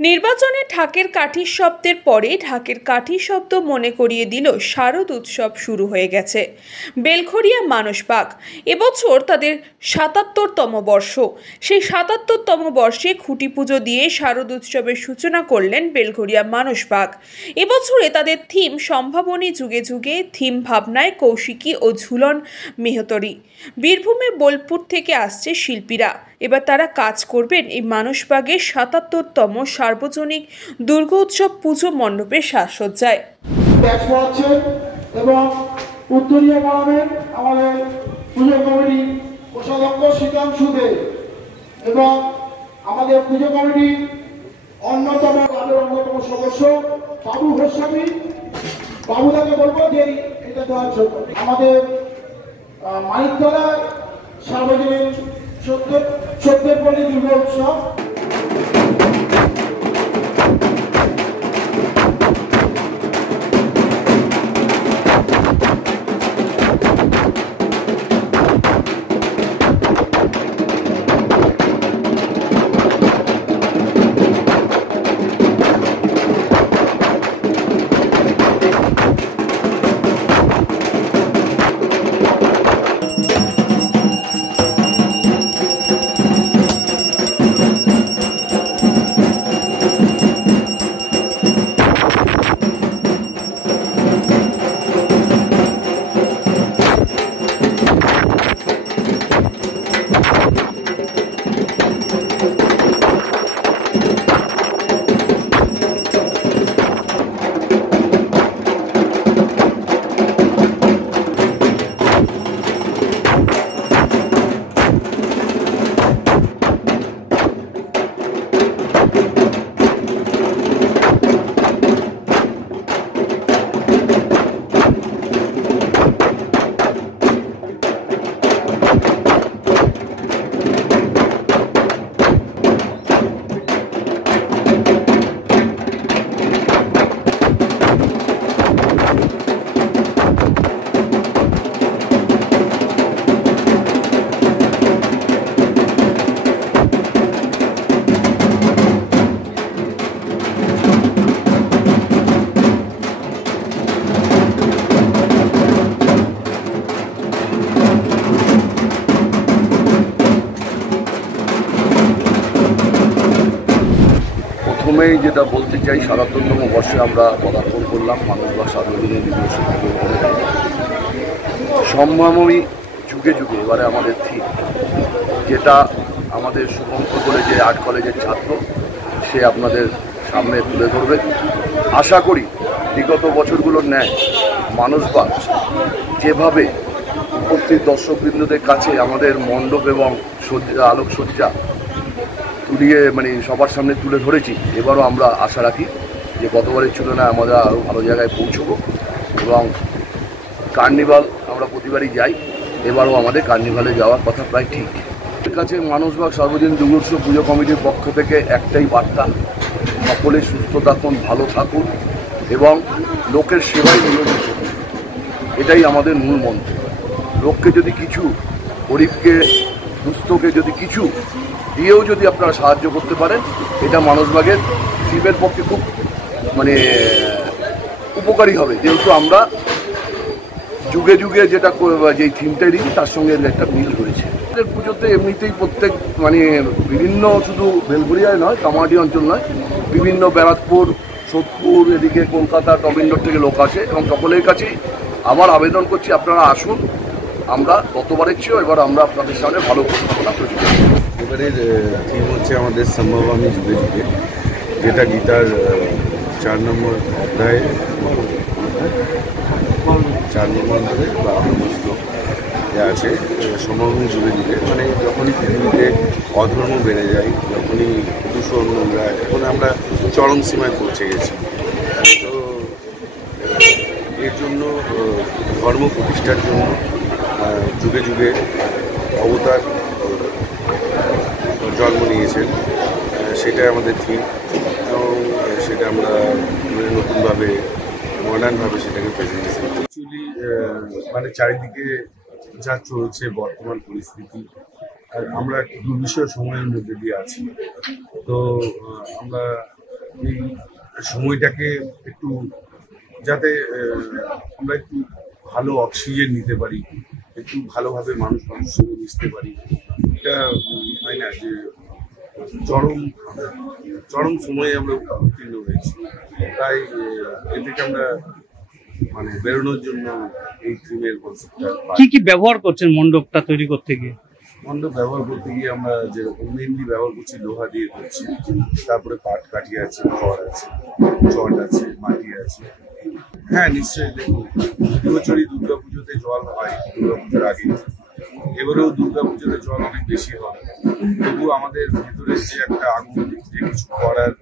নির্বাচনে ঢাকের কাঠির শব্দের পরে ঢাকের কাঠির শব্দ মনে করিয়ে দিল শারদ উৎসব শুরু হয়ে গেছে। বেলঘরিয়া মানসবাগ এবছর তাদের ৭৭তম বর্ষ। সেই ৭৭তম বর্ষে খুঁটি পুজো দিয়ে শারদ উৎসবের সূচনা করলেন বেলঘরিয়া মানসবাগ। এবছরে তাদের থিম সম্ভাবনী যুগে যুগে, থিম ভাবনায় কৌশিকী ও ঝুলন মেহতরি। বীরভূমে বোলপুর থেকে আসছে শিল্পীরা। এবার তারা কাজ করবেন এই মানসবাগের ৭৭তম সার্বজনিক দুর্গোৎসব পুজো মণ্ডপের সাজসজ্জায়। এবং উত্তরীয় মহলের আমাদের পুজো কমিটি কোষাধ্যক্ষ শীতাংশু দে এবং আমাদের পুজো কমিটির অন্যতম সদস্য বাবু গোস্বামী, বাবুদাকে বলবো যে এটা দেওয়ার জন্য। আমাদের মানিকতলা সার্বজনীন ৭০ দুর্গোৎসব প্রথমেই যেটা বলতে চাই, ৭৭তম বর্ষে আমরা পদার্পণ করলাম মানসবাগ সার্বজনীন দুর্গোৎসব সম্ভাবনী যুগে যুগে। এবারে আমাদের থিম, যেটা আমাদের শুভঙ্কর বলে যে আর্ট কলেজের ছাত্র, সে আপনাদের সামনে তুলে ধরবে। আশা করি বিগত বছরগুলোর ন্যায় মানসবাগ যেভাবে উপস্থিত দর্শকবৃন্দদের কাছে আমাদের মণ্ডপ এবং আলোকসজ্জা তুলিয়ে সবার সামনে তুলে ধরেছি, এবারও আমরা আশা রাখি যে গতবারের তুলনায় আমরা আরও ভালো জায়গায় পৌঁছবো। এবং কার্নিভাল আমরা প্রতিবারই যাই, এবারও আমাদের কার্নিভালে যাওয়ার কথা প্রায় ঠিক। এর কাছে মানসবাগ সার্বজনীন দুর্গোৎসব পুজো কমিটির পক্ষ থেকে একটাই বার্তা, সকলে সুস্থ থাকুন, ভালো থাকুন এবং লোকের সেবায় নিয়োজিত থাকুন। এটাই আমাদের মূল মন্ত্র। লোককে যদি কিছু, গরিবকে, দুস্থকে যদি কিছু দিয়েও যদি আপনারা সাহায্য করতে পারেন, এটা মানসবাগের থিমের পক্ষে খুব উপকারী হবে। যেহেতু আমরা যুগে যুগে যেটা যেই থিমটাই দিই তার সঙ্গে একটা মিল রয়েছে। পুজোতে এমনিতেই প্রত্যেক বিভিন্ন, শুধু বেলঘরিয়ায় নয়, কামারহাটি অঞ্চল নয়, বিভিন্ন ব্যারাকপুর, সোদপুর, এদিকে কলকাতা, টমিন্ডর থেকে লোক আসে এবং সকলের কাছেই আবার আবেদন করছি আপনারা আসুন। আমরা গতবারের চেয়েও এবার আমরা আপনাদের সামনে ভালো পরিকল্পনা তৈরি করছি। এবারের থিম হচ্ছে আমাদের সম্ভাবনী যুগে যুগে, যেটা গীতার ৪ নম্বর অধ্যায়ে ৪ নম্বর অধ্যায়ে ১২ নম্বর শ্লোক আছে। সম্ভাবনী যুগে যুগে যখনই পৃথিবীতে অধর্ম বেড়ে যায়, যখনই দূষণ, এখন আমরা চরম সীমায় পৌঁছে গেছি। তো এর জন্য ধর্ম প্রতিষ্ঠার জন্য যুগে যুগে অবতার জন্ম নিয়েছেন, সেটাই আমাদের থিম এবং সেটা আমরা নতুনভাবে মডার্নভাবে সেটাকে প্রেজেন্টেশন। অ্যাকচুয়ালি চারিদিকে যা চলছে বর্তমান পরিস্থিতি, আর আমরা দুর্বিষহ সময়ের মধ্যে দিয়ে আছি। তো আমরা এই সময়টাকে একটু যাতে আমরা একটু ভালো অক্সিজেন নিতে পারি, একটু ভালোভাবে মানুষের সঙ্গে মিশতে পারি। এটা হয় না যে চরম সময়ে আমরা উত্তীর্ণ হয়েছি, তাই এ থেকে আমরা মানে বেরোনোর জন্য এই থিমের কনসেপ্টটা। কি ব্যবহার করছেন মণ্ডপটা তৈরি করতে গিয়ে? মণ্ডপ ব্যবহার করতে গিয়ে আমরা যেরকম মেনলি ব্যবহার করছি লোহা দিয়ে করছি, তারপরে পাট কাঠি আছে, খড় আছে, চট আছে, মাটি আছে। হ্যাঁ নিশ্চয়ই, দেখুন প্রতি বছরই দুর্গাপুজোতে জল হয়, দুর্গাপুজোর আগে। এবারেও দুর্গাপুজোতে জল অনেক বেশি হয়, তবু আমাদের ভেতরে যে একটা আগুন, যে কিছু করার,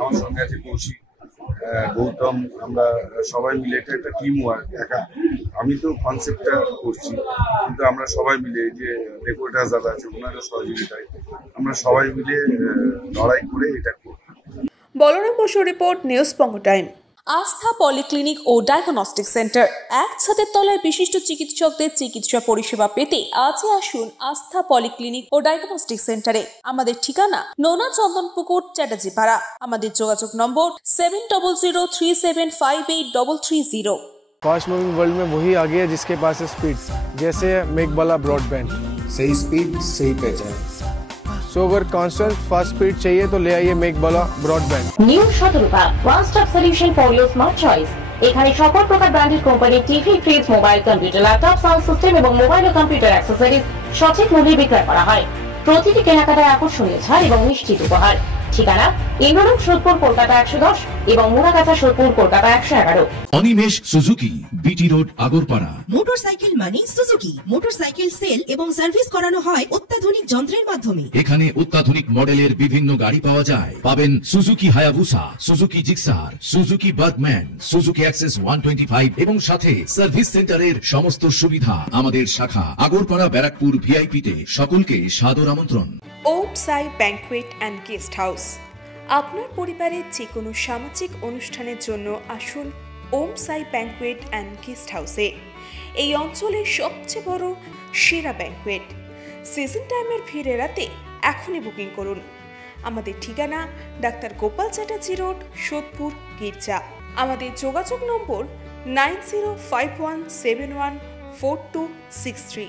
আমার সঙ্গে আছে কৌশিক, গৌতম, আমরা সবাই মিলে একটা টিম ওয়ার্ক। একা আমি তো কনসেপ্টটা করছি, কিন্তু আমরা সবাই মিলে, যে ডেকোরেটার দাদা আছে ওনারও সহযোগিতায় আমরা সবাই মিলে লড়াই করে এটা করব। বলরাম বসু রিপোর্ট, নিউজ বঙ্গ টাইম। আস্থা পলিক্লিনিক ও ডায়াগনস্টিক সেন্টার, এক ছাদের তলায় বিশিষ্ট চিকিৎসকদের চিকিৎসা পরিষেবা পেতে আজই আসুন আস্থা পলিক্লিনিক ও ডায়াগনস্টিক সেন্টারে। আমাদের ঠিকানা নোনা চন্দনপুকুর, চ্যাটার্জিপাড়া। আমাদের যোগাযোগ নম্বর 7003758330। फास्ट मूविंग वर्ल्ड में वही आगे है जिसके पास है स्पीड, जैसे मेघबाला ब्रॉडबैंड। सही स्पीड सही पहचान। सो अगर कांस्टेंट फास्ट स्पीड चाहिए तो ले आइए Meghbala broadband. New Shatarupa one stop solution for your smart choice. এখানে সকল প্রকার ব্র্যান্ডেড কোম্পানির TV, fridge, mobile, computer, laptop, sound system এবং মোবাইল ও কম্পিউটার অ্যাক্সেসরিজ সঠিক মূল্যে বিক্রয় করা হয়। প্রতিটি কেনাকাটায় আকর্ষণীয় ছাড় এবং নিশ্চিত উপহার। ঠিকানা ইন্দ্রলোক, সোদপুর, কলকাতা 110 এবং Muragachha, Sodepur, Kolkata 111। Animesh Suzuki, BT road, Agarpara. Motorcycle মানে সুজুকি। মোটরসাইকেল সেল এবং সার্ভিস করানো হয় অত্যাধুনিক যন্ত্রের মাধ্যমে। এখানে অত্যাধুনিক মডেলের বিভিন্ন গাড়ি পাওয়া যায়। পাবেন Suzuki Hayabusa, Suzuki Gixxer, Suzuki Bergman, Suzuki access 125 এবং সাথে সার্ভিস সেন্টারের সমস্ত সুবিধা। আমাদের শাখা আগরপাড়া, ব্যারাকপুর ভিআইপি তে। সকলকে সাদর আমন্ত্রণ। ওম সাই ব্যাংকুয়েট অ্যান্ড গেস্ট হাউস। আপনার পরিবারের যে কোনো সামাজিক অনুষ্ঠানের জন্য আসুন ওম সাই ব্যাংকুয়েট অ্যান্ড গেস্ট হাউসে। এই অঞ্চলের সবচেয়ে বড় সেরা ব্যাংকুয়েট। সিজন টাইমের ভিড় এড়াতে এখনই বুকিং করুন। আমাদের ঠিকানা ডাক্তার গোপাল চ্যাটার্জি রোড, সোদপুর, গির্জা। আমাদের যোগাযোগ নম্বর 9051714263।